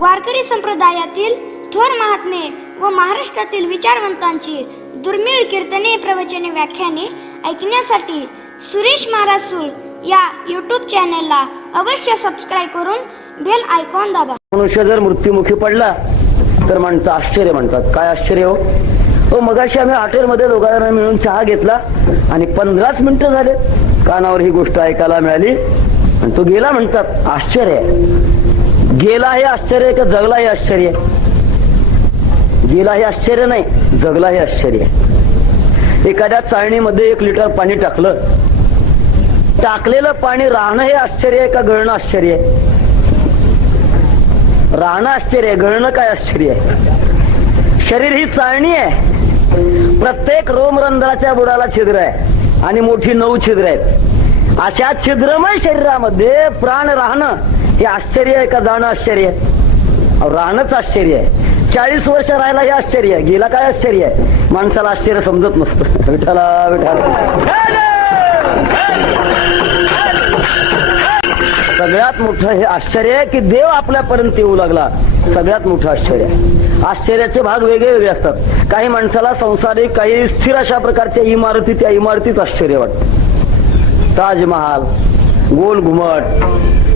वारकरी संप्रदायातील थोर महात्मे व महाराष्ट्रातील विचारवंतांची दुर्मिळ कीर्तने प्रवचने व्याख्याने ऐकण्यासाठी सुरेश महाराज या यूट्यूब चॅनलला अवश्य सबस्क्राईब करून बेल आयकॉन दाबा. मनुष्य जर मृत्युमुखी पडला तर माणसं आश्चर्य म्हणतात. काय आश्चर्य हो? हो मगाशी आम्ही हॉटेलमध्ये दोघांना मिळून चहा घेतला आणि पंधराच मिनिटं झाले. कानावर ही गोष्ट ऐकायला मिळाली आणि तो गेला म्हणतात आश्चर्य. गेला हे आश्चर्य का जगला हे आश्चर्य? गेला हे आश्चर्य नाही जगला हे आश्चर्य. एखाद्या चाळणीमध्ये एक लिटर पाणी टाकलं. टाकलेलं पाणी राहणं हे आश्चर्य आहे का गळणं आश्चर्य? आहे राहणं आश्चर्य आहे गळणं काय आश्चर्य? आहे शरीर ही चाळणी आहे. प्रत्येक रोमरंध्राच्या बुडाला छिद्र आहे आणि मोठी नऊ छिद्र आहेत. अशा छिद्रमय शरीरामध्ये प्राण राहणं हे आश्चर्य आहे का? जाणं आश्चर्य आहे. राहणंच आश्चर्य आहे. चाळीस वर्ष राहायला हे आश्चर्य आहे. गेला काय आश्चर्य आहे? माणसाला आश्चर्य समजत नसतं. विठाला सगळ्यात मोठं हे आश्चर्य आहे की देव आपल्यापर्यंत येऊ लागला. सगळ्यात मोठं आश्चर्य आहे. आश्चर्याचे भाग वेगळे वेगळे असतात. काही माणसाला संसारिक काही स्थिर अशा प्रकारच्या इमारती त्या इमारतीत आश्चर्य वाटत. ताजमहाल गोल घुमट.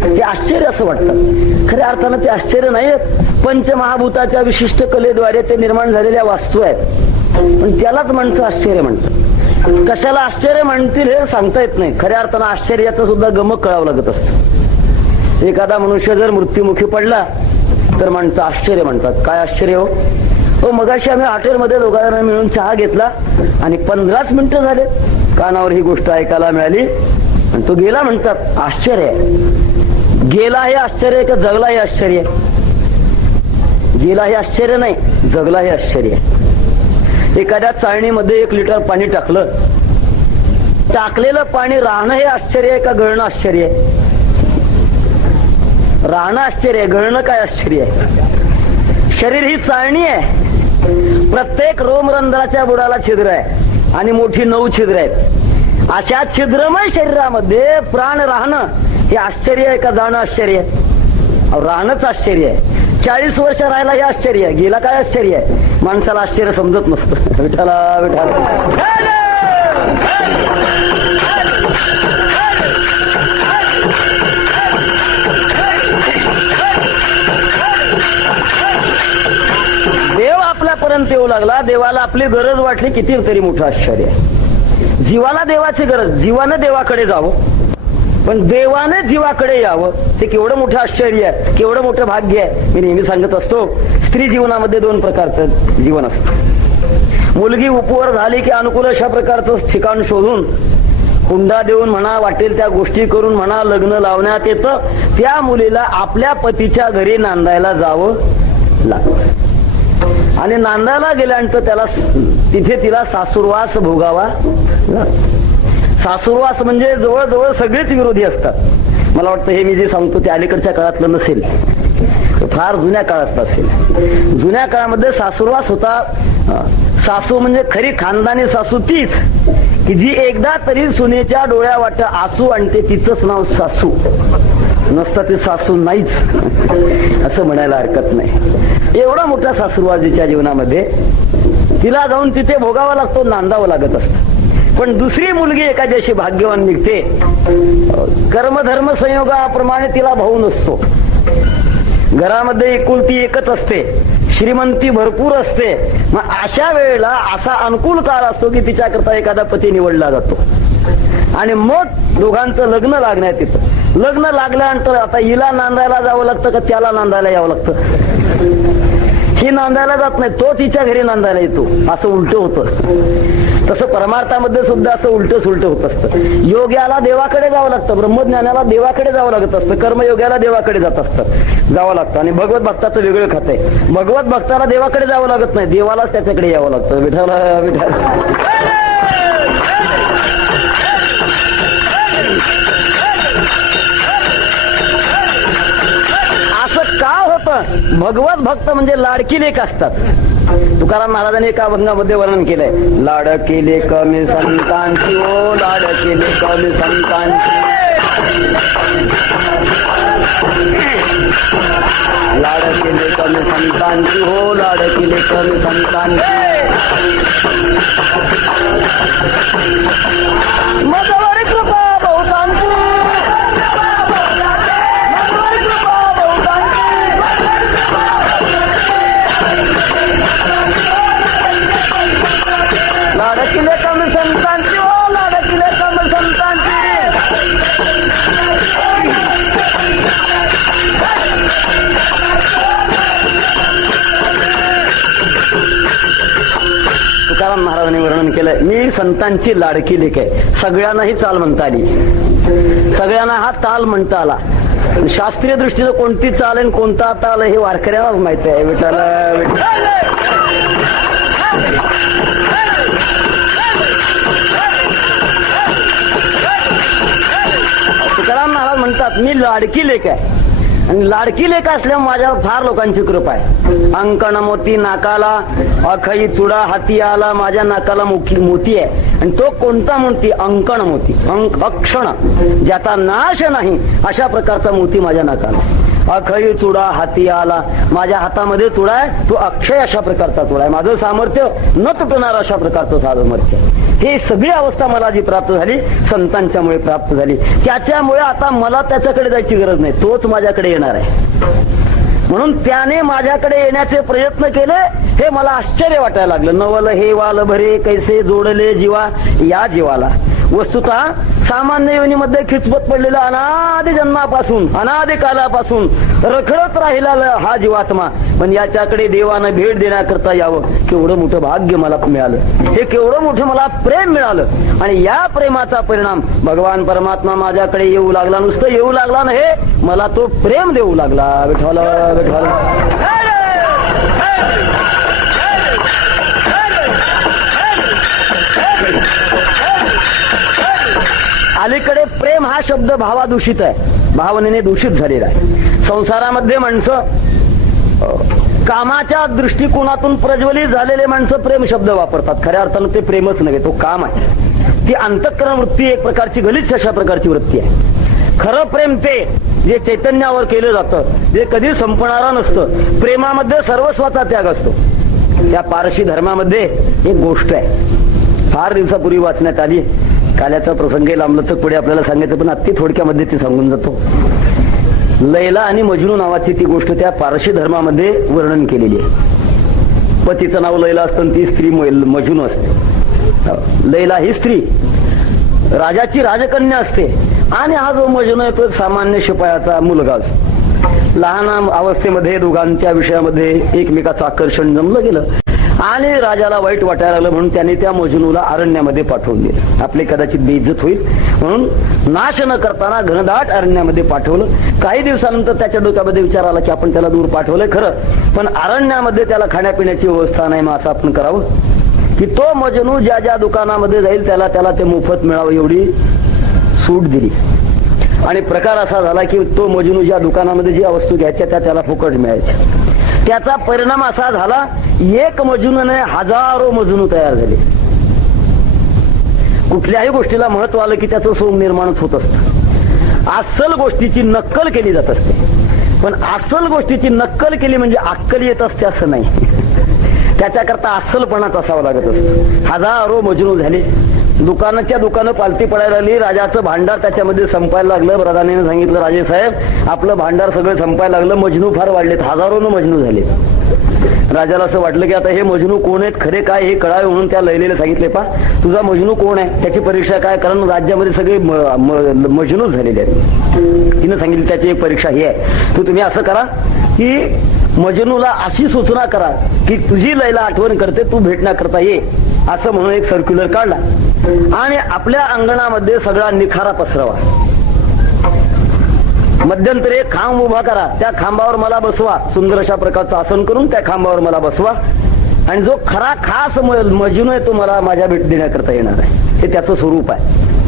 ते आश्चर्य असं वाटतं. खऱ्या अर्थानं ते आश्चर्य नाही आहेत पंचमहाभूताच्या विशिष्ट कलेद्वारे ते निर्माण झालेल्या वास्तू आहेत. पण त्यालाच माणसं आश्चर्य म्हणतात. कशाला आश्चर्य म्हणतील हे सांगता येत नाही. खऱ्या अर्थानं आश्चर्याचं सुद्धा गमक कळावं लागत असतं. एखादा मनुष्य जर मृत्युमुखी पडला तर माणसं आश्चर्य म्हणतात. काय आश्चर्य हो? हो मगाशी आम्ही हॉटेलमध्ये दोघांना मिळून चहा घेतला आणि पंधराच मिनिटं झाले. कानावर ही गोष्ट ऐकायला मिळाली. आणि तो गेला म्हणतात आश्चर्य. गेला हे आश्चर्य का जगला हे आश्चर्य? गेला हे आश्चर्य नाही जगला हे आश्चर्य. एखाद्या चाळणीमध्ये एक लिटर पाणी टाकलं. टाकलेलं पाणी राहणं हे आश्चर्य आहे का गळणं आश्चर्य आहे? राहणं आश्चर्य गळणं काय आश्चर्य आहे? शरीर ही चाळणी आहे. प्रत्येक रोमरंध्राच्या बुडाला छिद्र आहे आणि मोठी नऊ छिद्र आहेत. अशा छिद्रमय शरीरामध्ये प्राण राहणं हे आश्चर्य आहे का जाणं आश्चर्य आहे? राहणंच आश्चर्य आहे. चाळीस वर्ष राहायला हे आश्चर्य आहे. गेला काय आश्चर्य आहे? माणसाला आश्चर्य समजत नसतं. विठाला विठाला देव आपल्यापर्यंत येऊ लागला. देवाला आपली गरज वाटली किती तरी मोठं आश्चर्य आहे. जीवाला देवाची गरज जीवानं देवाकडे जावं. पण देवाने जीवाकडे यावं ते केवढं मोठं आश्चर्य आहे केवढं मोठं भाग्य आहे. मी नेहमी सांगत असतो स्त्री जीवनामध्ये दोन प्रकारचं जीवन असतं. मुलगी उपवर झाली की अनुकूल अशा प्रकारचं ठिकाण शोधून हुंडा देऊन म्हणा वाटेल त्या गोष्टी करून म्हणा लग्न लावण्यात येतं. त्या मुलीला आपल्या पतीच्या घरी नांदायला जावं लागतं. आणि नांदायला गेल्यानंतर त्याला तिथे तिला सासुरवास भोगावा. सासूरवास सासुरवास म्हणजे जवळजवळ सगळेच विरोधी असतात. मला वाटतं हे मी जे सांगतो ते अलीकडच्या काळातलं नसेल. फार जुन्या काळातलं असेल. जुन्या काळामध्ये सासुरवास होता. सासू म्हणजे खरी खानदानी सासू तीच की जी एकदा तरी सुनेच्या डोळ्या वाट आसू आणते तिचंच नाव सासू. नसतं ते सासू नाहीच. असं म्हणायला हरकत नाही. एवढा मोठा सासुरवाजीच्या जीवनामध्ये तिला जाऊन तिथे भोगावा लागतो नांदावं लागत असतं. पण दुसरी मुलगी एखाद्याशी भाग्यवान निघते कर्मधर्म संयोगाप्रमाणे तिला भाऊ नसतो. घरामध्ये एकुलती एकच असते श्रीमंती भरपूर असते. मग अशा वेळेला असा अनुकूल काळ असतो की तिच्याकरता एखादा पती निवडला जातो. आणि मग दोघांचं लग्न लागण्यात येतं. लग्न लागल्यानंतर आता हिला नांदायला जावं लागतं का त्याला नांदायला यावं लागतं? ही नांदायला जात नाही तो तिच्या घरी नांदायला येतो. असं उलट होतं. तसं परमार्थामध्ये सुद्धा असं उलट सुलट होत असतं. योग्याला देवाकडे जावं लागतं ब्रह्मज्ञानाला देवाकडे जावं लागत असतं कर्मयोग्याला देवाकडे जात असतं. जावं लागतं. आणि भगवत भक्ताचं वेगळं खात आहे. भगवत भक्ताला देवाकडे जावं लागत नाही देवालाच त्याच्याकडे यावं लागतं. विठाला विठाला भगवत भक्त म्हणजे लाडकी लेख असतात. तुकाराम महाराजांनी एका अभंगामध्ये वर्णन केलंय. लाड केले कमी संतांची ओ लाड केले कमी संतांची. लाड केले कमी संतांची हो लाड केले कमी संतांची. मी संतांची लाडकी लेख आहे. सगळ्यांनाही चाल म्हणता आली. सगळ्यांना हा ताल म्हणता आला. शास्त्रीय दृष्टीनं कोणती चाल आणि कोणता ताल हे वारकऱ्यालाच माहिती आहे. विठाल विठ्ठल. तुकाराम महाराज म्हणतात मी लाडकी लेख आहे. आणि लाडकी लेख असल्यामुळे माझ्यावर फार लोकांची कृपा आहे. अंकण मोती नाकाला अखई चुडा हाती आला माझ्या नाकाला मोकी मोती आहे. आणि तो कोणता मोती? अंकण मोती. अंक अक्षण ज्याचा नाश नाही अशा प्रकारचा मोती माझ्या नाकाला अखई चुडा हाती आला माझ्या हातामध्ये चुडा आहे. तो अक्षय अशा प्रकारचा चुडा आहे. माझं सामर्थ्य न तुटणार अशा प्रकारचं सामर्थ्य. हे सगळी अवस्था मला जी प्राप्त झाली संतांच्यामुळे प्राप्त झाली. त्याच्यामुळे आता मला त्याच्याकडे जायची गरज नाही. तोच माझ्याकडे येणार आहे. म्हणून त्याने माझ्याकडे येण्याचे प्रयत्न केले हे मला आश्चर्य वाटायला लागलं. नवल हे वाल भरे कैसे जोडले जीवा या जीवाला. वस्तुता सामान्य योनीमध्ये खिचपत पडलेला अनादि जन्मापासून अनादि कालापासून रखडत राहिला हा जीवात्मा. पण याच्याकडे देवानं भेट देण्याकरता यावं. केवढं मोठं भाग्य मला मिळालं. हे केवढं मोठं मला प्रेम मिळालं. आणि या प्रेमाचा परिणाम भगवान परमात्मा माझ्याकडे येऊ लागला नुसतं येऊ लागला ना हे मला तो प्रेम देऊ लागला. विठ्ठल विठ्ठल. अलीकडे प्रेम हा शब्द भावादूषित आहे. भावनेने दूषित झालेला आहे. संसारामध्ये माणसं कामाच्या दृष्टिकोनातून प्रज्वलित झालेले माणसं प्रेम शब्द वापरतात. खऱ्या अर्थानं ते प्रेमच नव्हे तो काम आहे. ती अंतःकरण वृत्ती एक प्रकारची गलिच्छ अशा प्रकारची वृत्ती आहे. खरं प्रेम ते जे चैतन्यावर केलं जातं जे कधी संपणारं नसतं प्रेमामध्ये सर्वस्वाचा त्याग असतो. त्या पारशी धर्मामध्ये एक गोष्ट आहे. फार दिवसापूर्वी वाचण्यात आली. काल्याचा प्रसंग येईल आमलचक पुढे आपल्याला सांगायचं पण अति थोडक्यामध्ये ती सांगून जातो. लैला आणि मजनू नावाची ती गोष्ट त्या पारशी धर्मामध्ये वर्णन केलेली आहे. पतीचं नाव लैला असतं ती स्त्री मजनू असते. लैला ही स्त्री राजाची राजकन्या असते. आणि हा जो मजनू आहे तो सामान्य शिपायाचा मुलगा असतो. लहान अवस्थेमध्ये दोघांच्या विषयामध्ये एकमेकाचं आकर्षण जमलं गेलं. आणि राजाला वाईट वाटायला लागलं म्हणून त्याने त्या मजनूला अरण्यामध्ये पाठवून दिलं. आपले कदाचित बेइज्जत होईल. म्हणून नाश न करताना घनदाट अरण्यामध्ये पाठवलं. काही दिवसानंतर त्याच्या डोक्यामध्ये विचार आला की आपण त्याला दूर पाठवलंय खरं. पण अरण्यामध्ये त्याला खाण्यापिण्याची व्यवस्था नाही मग असं आपण करावं? की तो मजनू ज्या ज्या दुकानामध्ये जाईल त्याला त्याला ते मोफत मिळावं एवढी सूट दिली. आणि प्रकार असा झाला की तो मजनू ज्या दुकानामध्ये ज्या वस्तू घ्यायच्या त्या त्याला फुकट मिळायच्या. त्याचा परिणाम असा झाला एक मजनूने हजारो मजनू तयार झाले. कुठल्याही गोष्टीला महत्त्व आलं की त्याचं सोंग निर्माणच होत असतं. अस्सल गोष्टीची नक्कल केली जात असते. पण अस्सल गोष्टीची नक्कल केली म्हणजे अक्कल येत असते असं नाही. त्याच्याकरता अस्सलपणाच असावं लागत असतो. हजारो मजनू झाले. दुकानाच्या दुकानं पालती पडायला लागली. राजाचं भांडार त्याच्यामध्ये संपायला लागलं. प्रधानीने सांगितलं राजे साहेब आपलं भांडार सगळं संपायला लागलं. मजनू फार वाढलेत. हजारोनं मजनू झाले राजाला असं वाटलं की आता हे मजनू कोण आहेत खरे काय हे कळावे म्हणून त्या लैलेला सांगितले पा तुझा मजनू कोण आहे? त्याची परीक्षा काय? कारण राज्यामध्ये सगळे म- म- मजनूच झालेले आहेत. तिनं सांगितली त्याची एक परीक्षा ही आहे. तर तुम्ही असं करा की मजनूला अशी सूचना करा की तुझी लयला आठवण करते तू भेटण्याकरता ये. असं म्हणून एक सर्क्युलर काढला. आणि आपल्या अंगणामध्ये सगळा निखारा पसरवा. मध्यंतरी एक खांब उभा करा. त्या खांबावर मला बसवा. सुंदर अशा प्रकारचं आसन करून त्या खांबावर मला बसवा. आणि जो खरा खास मजून आहे तो मला माझ्या भेट देण्याकरता येणार आहे. हे त्याचं स्वरूप आहे.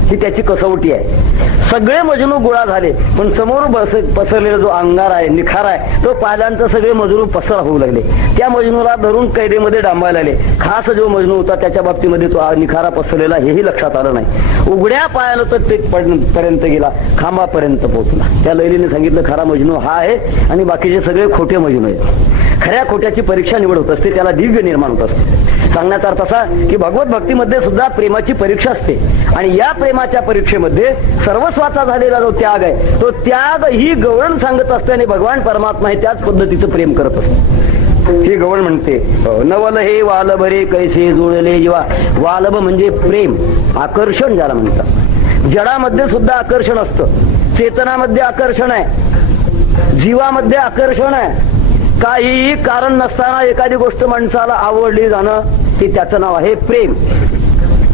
ही त्याची कसवटी आहे. सगळे मजनू गोळा झाले पण समोर बस पसरलेला जो अंगार आहे निखार आहे तो पाहिल्यानंतर सगळे मजनू पसर होऊ लागले. त्या मजनूला धरून कैदेमध्ये डांबायला आले खास जो मजनू होता त्याच्या बाबतीमध्ये तो निखारा पसरलेला हेही लक्षात आलं नाही. उघड्या पायाला तर ते पर्यंत गेला खांबापर्यंत पोहोचला. त्या लैलीने सांगितलं खरा मजनू हा आहे आणि बाकीचे सगळे खोटे मजनू आहेत. खऱ्या खोट्याची परीक्षा निवड होत असते त्याला दिव्य निर्माण होत असते. सांगण्याचा अर्थ असा की भगवत भक्तीमध्ये सुद्धा प्रेमाची परीक्षा असते. आणि या प्रेमाच्या परीक्षेमध्ये सर्वस्वाचा झालेला जो त्याग आहे तो त्याग ही गवळण सांगत असते आणि भगवान परमात्मा हे त्याच पद्धतीचं प्रेम करत असतो. ही गवळ म्हणते नवल हे वालभ रे कैसे जुळले जेव्हा वालभ म्हणजे प्रेम आकर्षण ज्याला म्हणतात. जडामध्ये सुद्धा आकर्षण असतं चेतनामध्ये आकर्षण आहे जीवामध्ये आकर्षण आहे. काहीही कारण नसताना एखादी गोष्ट माणसाला आवडली जाणं हे त्याचं नाव आहे प्रेम.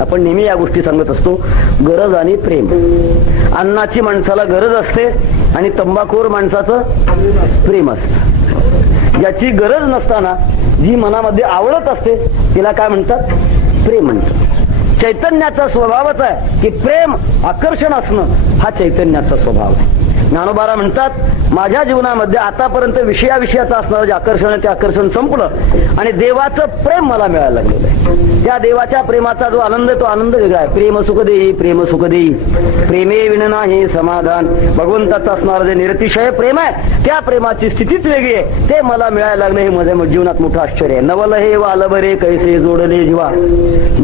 आपण नेहमी या गोष्टी सांगत असतो गरज आणि प्रेम. अन्नाची माणसाला गरज असते आणि तंबाखूर माणसाचं प्रेम असतं. ज्याची गरज नसताना जी मनामध्ये आवडत असते तिला काय म्हणतात? प्रेम म्हणतात. चैतन्याचा स्वभावच आहे की प्रेम आकर्षण असणं हा चैतन्याचा स्वभाव आहे. ज्ञानोबारा म्हणतात माझ्या जीवनामध्ये आतापर्यंत विषयाविषयाचं असणारं जे आकर्षण आहे ते आकर्षण संपलं आणि देवाचं प्रेम मला मिळायला लागलेलं आहे. त्या देवाच्या प्रेमाचा जो आनंद तो आनंद वेगळा आहे. प्रेम सुख देई प्रेम सुख देई प्रेमे विण हे समाधान. भगवंताचं असणारं जे निरतिशय प्रेम आहे त्या प्रेमाची स्थितीच वेगळी आहे. ते मला मिळायला लागणं हे माझ्या जीवनात मोठं आश्चर्य आहे. नवल हे वालबरे कैसे जोडले जीवा.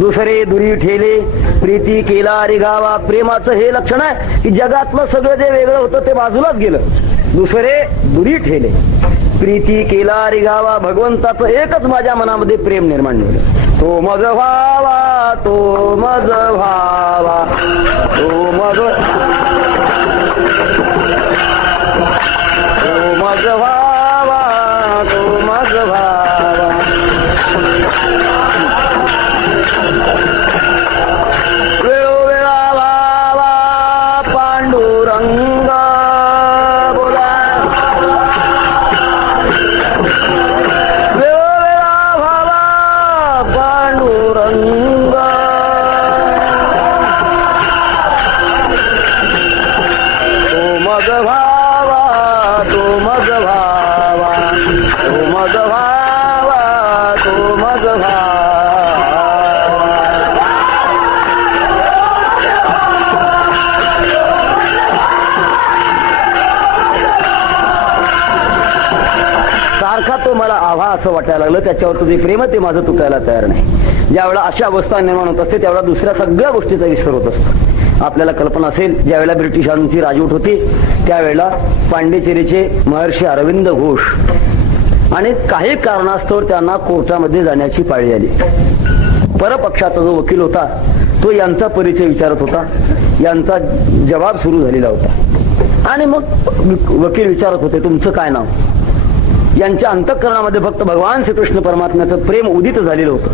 दुसरे दुरी ठेले प्रीती केला रे गावा. प्रेमाचं हे लक्षण आहे की जगातलं सगळं जे वेगळं होतं ते बाजूलाच गेलं. दुसरे दुरी ठेले. प्रीती केला रे गावा. भगवंताचं एकच माझ्या मनामध्ये प्रेम निर्माण झालं. तो मज भावा तो मज भावा तो मज तयार लागलं त्याच्यावर तुझे प्रेम ते माझं तुटायला तयार नाही. ज्यावेळेला अशा अवस्था निर्माण होत असते त्यावेळेला दुसऱ्या सगळ्या गोष्टीचा विसर होत असतो. आपल्याला कल्पना असेल ज्यावेळेला ब्रिटिशांची राजवट होती त्यावेळेला पांडेचेरीचे महर्षी अरविंद घोष आणि काही कारणास्तव त्यांना कोर्टामध्ये जाण्याची पाळी आली. परपक्षाचा जो वकील होता तो यांचा परिचय विचारत होता. यांचा जवाब सुरू झालेला होता. आणि मग वकील विचारत होते तुमचं काय नाव? यांच्या अंतःकरणामध्ये फक्त भगवान श्रीकृष्ण परमात्म्याचं प्रेम उदित झालेलं होतं.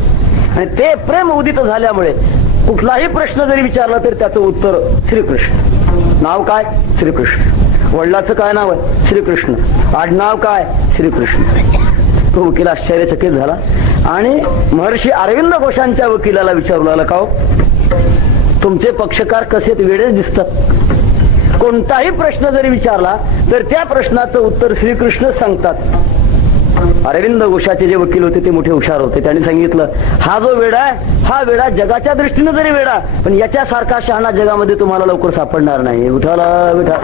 आणि ते प्रेम उदित झाल्यामुळे कुठलाही प्रश्न जरी विचारला तरी त्याचं उत्तर श्रीकृष्ण. नाव काय? श्रीकृष्ण. वडिलाचं काय नाव आहे? श्रीकृष्ण. आडनाव काय? श्रीकृष्ण. तो वकील आश्चर्यचकित झाला. आणि महर्षी अरविंद घोषांच्या वकिलाला विचारू लागला का हो? तुमचे पक्षकार कसे वेळेच दिसतात. कोणताही प्रश्न जरी विचारला तर त्या प्रश्नाचं उत्तर श्रीकृष्ण सांगतात. अरविंद घोषाचे जे वकील होते ते मोठे हुशार होते. त्यांनी सांगितलं हा जो वेडा आहे हा वेडा जगाच्या दृष्टीनं जरी वेडा पण याच्यासारखा शहाणा जगामध्ये तुम्हाला लवकर सापडणार नाही. उठाला विठा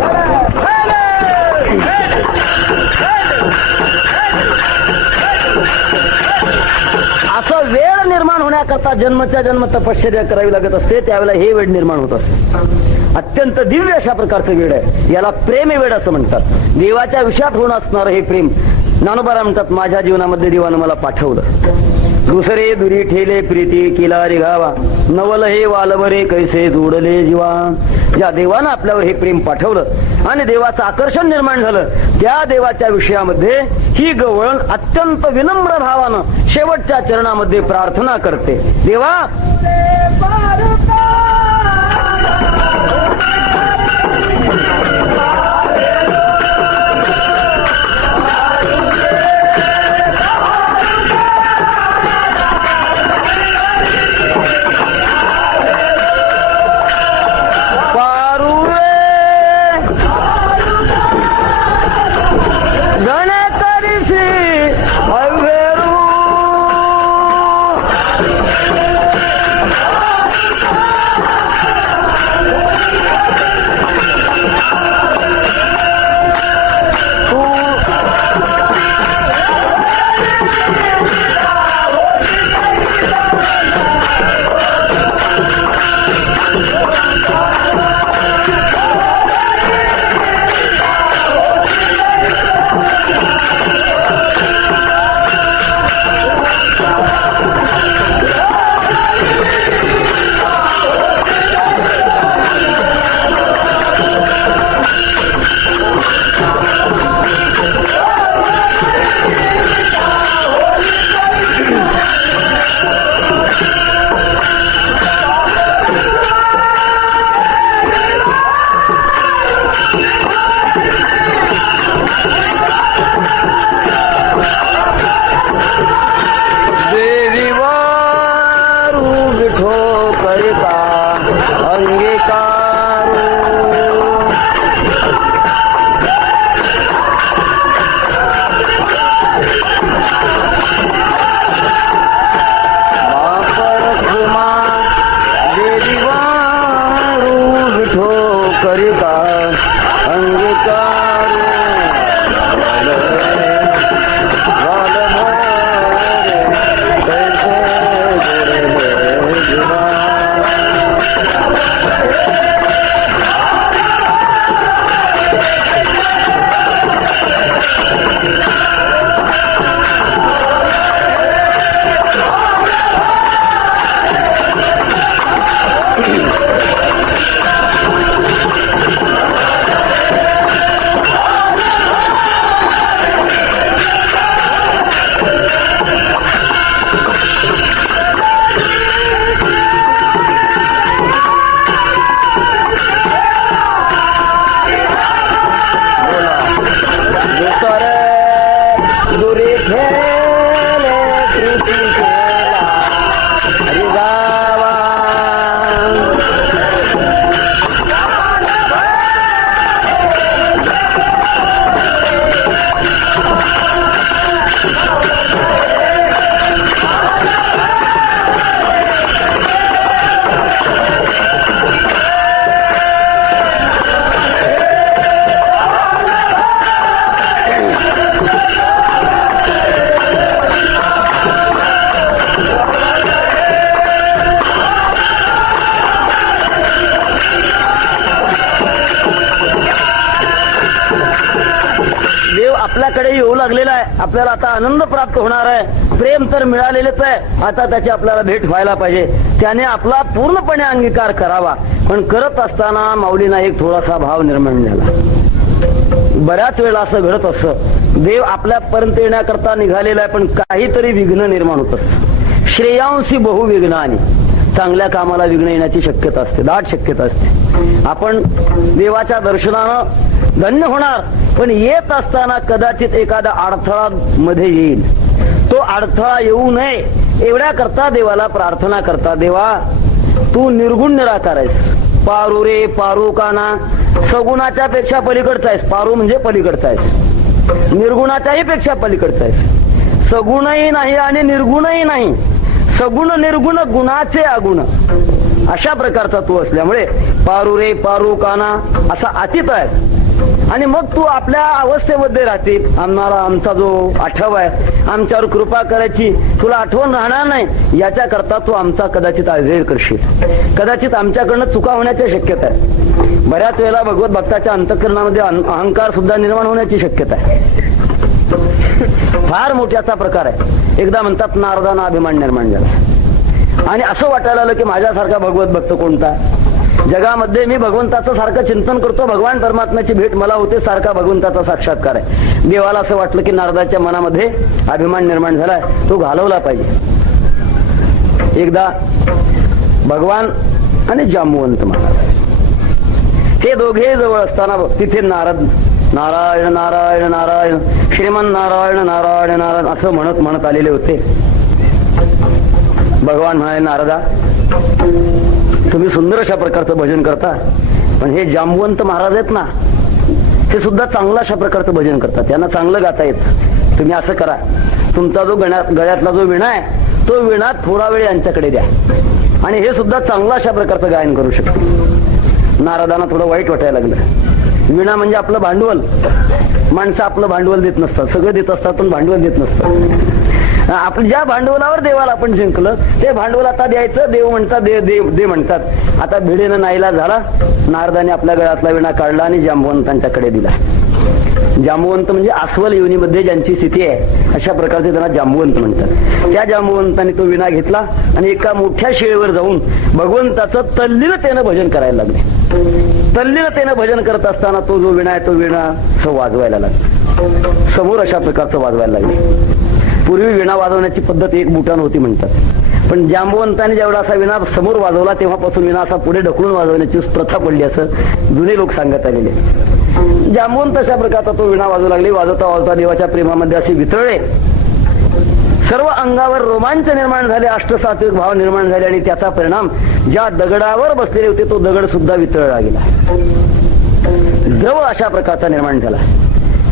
असं वेळ निर्माण होण्याकरता जन्मच्या जन्म तपश्चर्या करावी लागत असते त्यावेळेला हे वेळ निर्माण होत असते. अत्यंत दिव्य अशा प्रकारचं वेळ आहे. याला प्रेम वेळ असं म्हणतात. देवाच्या विषयात होणं असणारं हे प्रेम ज्ञानोबारा म्हणतात माझ्या जीवनामध्ये देवानं मला पाठवलं. दुसरे दुरी ठेले प्रीती केला रे गावा. नवल हे वालवरे कैसे जोडले जीवा. ज्या देवानं आपल्यावर हे प्रेम पाठवलं आणि देवाचं आकर्षण निर्माण झालं त्या देवाच्या विषयामध्ये ही गवळण अत्यंत विनम्र भावानं शेवटच्या चरणामध्ये प्रार्थना करते. देवा पारुळे आपल्याला आता आनंद प्राप्त होणार आहे. प्रेम तर मिळालेलेच आहे. आता त्याची आपल्याला भेट व्हायला पाहिजे. त्याने आपला पूर्णपणे अंगीकार करावा. पण करत असताना माऊलीना एक थोडासा भाव निर्माण झाला. बऱ्याच वेळा असं घडत असतं. देव आपल्यापर्यंत येण्याकरता निघालेला आहे पण काहीतरी विघ्न निर्माण होत असतं. श्रेयांशी बहुविघ्न आणि चांगल्या कामाला विघ्न येण्याची शक्यता असते. दाट शक्यता असते. आपण देवाच्या दर्शनानं धन्य होणार. पण येत असताना कदाचित एखादा अडथळा मध्ये येईल. तो अडथळा येऊ नये एवढ्या करता देवाला प्रार्थना करता देवा तू निर्गुण निराकार आहेस. पारू रे पारू काना सगुणाच्या पेक्षा पलीकडचा आहेस. पारू म्हणजे पलीकडचा आहेस. निर्गुणाच्याही पेक्षा पलीकडचा आहेस. सगुणही नाही आणि निर्गुणही नाही. सगुण निर्गुण गुणाचे अगुण. अशा प्रकारचा तू असल्यामुळे पारू रे पारू काना असा अतीत आहे. आणि मग तू आपल्या अवस्थेमध्ये राहतील आम्हाला आमचा जो आठव आहे आमच्यावर कृपा करायची तुला आठवण राहणार नाही याच्या करता तू आमचा कदाचित अधेर करशील. कदाचित आमच्याकडनं चुका होण्याची शक्यता आहे. बऱ्याच वेळेला भगवत भक्ताच्या अंतकरणामध्ये अहंकार सुद्धा निर्माण होण्याची शक्यता आहे. फार मोठ्याचा प्रकार आहे. एकदा म्हणतात नारदाना अभिमान निर्माण झाला. आणि असं वाटायला आलं की माझ्यासारखा भगवत भक्त कोणता? जगामध्ये मी भगवंताचं सारखं चिंतन करतो. भगवान परमात्म्याची भेट मला होते सारखा भगवंताचा साक्षात्कार आहे. देवाला असं वाटलं की नारदाच्या मनामध्ये अभिमान निर्माण झालाय. तो घालवला पाहिजे. एकदा भगवान आणि जांबुवंत महाराज. हे दोघे जवळ असताना तिथे नारद नारायण नारायण नारायण श्रीमन नारायण नारायण नारायण असं म्हणत म्हणत आलेले होते. भगवान म्हणाले नारदा तुम्ही सुंदर अशा प्रकारचं भजन करता. पण हे जांबवंत महाराज आहेत ना ते सुद्धा चांगलं अशा प्रकारचं भजन करतात. त्यांना चांगलं गाता येत. तुम्ही असं करा. तुमचा जो गळ्यात गळ्यातला जो विणा आहे तो विणा थोडा वेळ यांच्याकडे द्या. आणि हे सुद्धा चांगलं अशा प्रकारचं गायन करू शकतो. नारदांना थोडं वाईट वाटायला लागलं. विणा म्हणजे आपलं भांडवल. माणसं आपलं भांडवल देत नसतात. सगळं देत असतात पण भांडवल देत नसतात. आपण ज्या भांडवलावर देवाला आपण जिंकलं ते भांडवल आता द्यायचं देव म्हणतात दे देव दे म्हणतात. आता भिडेनं नाईला झाला नारदाने आपल्या गळ्यातला विणा काढला आणि जांबवंतांच्याकडे दिला. जांबवंत म्हणजे अस्वल योनीमध्ये ज्यांची स्थिती आहे अशा प्रकारचे त्यांना जांबवंत म्हणतात. त्या जांबवंताने तो विणा घेतला आणि एका मोठ्या शिळेवर जाऊन भगवंताचं तल्लीनतेनं भजन करायला लागले. तल्लीनतेनं भजन करत असताना तो जो विणा आहे तो विणा असं वाजवायला लागला. समोर अशा प्रकारचं वाजवायला लागले. पूर्वी विणा वाजवण्याची पद्धत एक बुटान होती म्हणतात. पण जांबवंताने जेवढा असा विणा समोर वाजवला तेव्हापासून विणा असा पुढे ढकलून वाजवण्याची प्रथा पडली असं जुने लोक सांगत आलेले. जांबवंत अशा प्रकारचा तो विणा वाजू लागली वाजवता वाजवता देवाच्या प्रेमामध्ये असे वितळले. सर्व अंगावर रोमांच निर्माण झाले अष्टसात्विक भाव निर्माण झाले आणि त्याचा परिणाम ज्या दगडावर बसलेले होते तो दगड सुद्धा वितळला गेला. द्रव अशा प्रकारचा निर्माण झाला.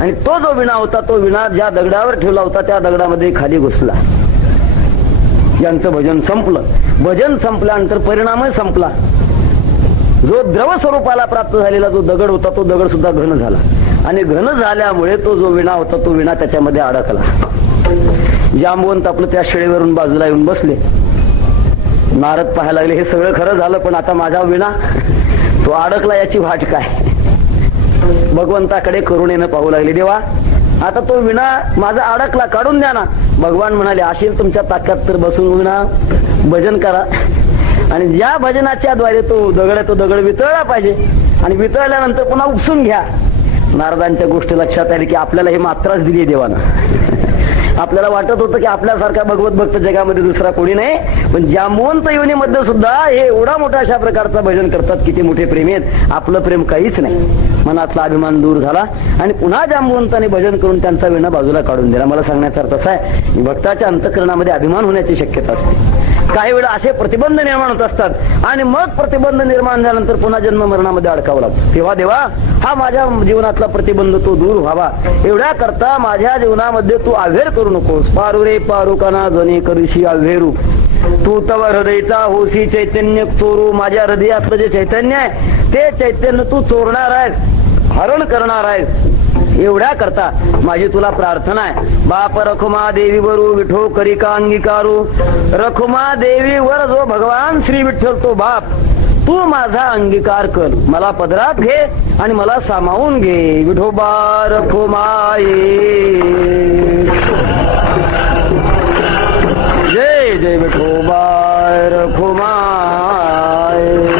आणि तो जो विणा होता तो विणा ज्या दगडावर ठेवला होता त्या दगडामध्ये खाली घुसला. यांचं भजन संपलं. भजन संपल्यानंतर परिणामही संपला. जो द्रव स्वरूपाला प्राप्त झालेला जो दगड होता तो दगड सुद्धा घन झाला. आणि घन झाल्यामुळे तो जो विणा होता तो विणा त्याच्यामध्ये अडकला. जांबवंत आपलं त्या शेळीवरून बाजूला येऊन बसले. नारद पाहायला लागले हे सगळं खरं झालं पण आता माझा विणा तो अडकला याची वाट काय? भगवंताकडे करुणेनं पाहू लागले. देवा आता तो विणा माझा अडकला काढून द्या ना. भगवान म्हणाले असेल तुमच्या ताकद तर बसून विणा भजन करा. आणि ज्या भजनाच्या द्वारे तो दगड तो दगड वितळला पाहिजे. आणि वितळल्यानंतर पुन्हा उपसून घ्या. नारदांच्या गोष्टी लक्षात आली की आपल्याला हे मात्राच दिली देवानं. आपल्याला वाटत होतं की आपल्यासारखा भगवत भक्त जगामध्ये दुसरा कोणी नाही पण जामवंत योनीमध्ये सुद्धा हे एवढा मोठा अशा प्रकारचा भजन करतात किती मोठे प्रेमी आहेत. आपलं प्रेम काहीच नाही. मनातला अभिमान दूर झाला. आणि पुन्हा जांबवंताने भजन करून त्यांचा विणा बाजूला काढून दिला. मला सांगण्याचा अर्थ असा आहे भक्ताच्या अंतकरणामध्ये अभिमान होण्याची शक्यता असते. काही वेळा असे प्रतिबंध निर्माण होत असतात. आणि मग प्रतिबंध निर्माण झाल्यानंतर पुन्हा जन्म मरणामध्ये अडकावं लागतं. तेव्हा देवा हा माझ्या जीवनातला प्रतिबंध तो दूर व्हावा. एवढ्या करता माझ्या जीवनामध्ये तू आव्हेर करू नकोस. पारू रे पारू कना जने करुशी आव्हेरू तू तव हृदयचा होशी चैतन्य चोरू. माझ्या हृदयातलं जे चैतन्य आहे ते चैतन्य तू चोरणार आहेस हरण करणार आहेस. एवढ्या करता माझी तुला प्रार्थना आहे. बाप रखुमा देवी वरू विठो करिका अंगीकारू रखुमा देवी वर जो भगवान श्री विठ्ठल तो बाप तू माझा अंगीकार कर. मला पदरात घे आणि मला सामावून घे. विठोबा रखुमाये. जय जय विठोबा